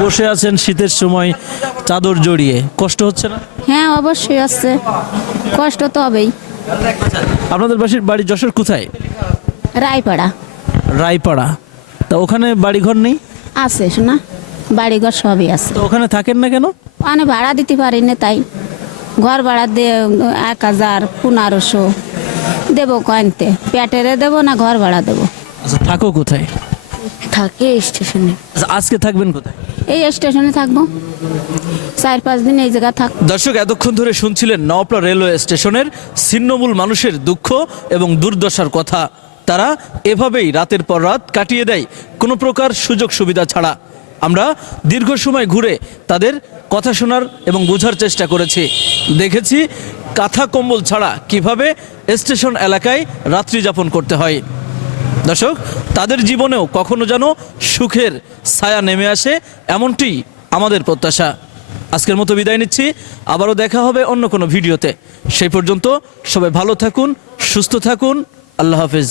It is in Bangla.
বসে আছেন শীতের সময় চাদর জড়িয়ে, কষ্ট হচ্ছে না? হ্যাঁ অবশ্যই আছে, কষ্ট তো হবেই। আপনাদের বাড়ি যশোর কোথায়? রায়পাড়া রায়পাড়া। তা ওখানে বাড়িঘর নেই? আছে শোনা, বাড়িঘর সবই আছে। তো ওখানে থাকেন না কেন? মানে ভাড়া দিতে পারি না, তাই ঘর ভাড়া দিয়ে 1000-1500 দেবো, কয়েনতে পেটেরে দেবো না ঘর ভাড়া দেবো। আচ্ছা, থাকো কোথায়? থাকে স্টেশনে। আচ্ছা, আজকে থাকবেন কোথায়? এই স্টেশনে থাকবো, 4-5 দিন এই জায়গা থাক। দর্শক, এতক্ষণ ধরে শুনছিলেন নওয়াপড়া রেলওয়ে স্টেশনের ছিন্নমূল মানুষের দুঃখ এবং দুর্দশার কথা। তারা এভাবেই রাতের পর রাত কাটিয়ে দেয় কোনো প্রকার সুযোগ সুবিধা ছাড়া। আমরা দীর্ঘ সময় ঘুরে তাদের কথা শোনার এবং বোঝার চেষ্টা করেছি। দেখেছি কাঁথা কম্বল ছাড়া কিভাবে স্টেশন এলাকায় রাত্রি যাপন করতে হয়। দর্শক, তাদের জীবনেও কখনো যেন সুখের ছায়া নেমে আসে, এমনটি আমাদের প্রত্যাশা। আজকের মতো বিদায় নিচ্ছি, আবারও দেখা হবে অন্য কোনো ভিডিওতে। সেই পর্যন্ত সবাই ভালো থাকুন, সুস্থ থাকুন, আল্লাহ হাফেজ।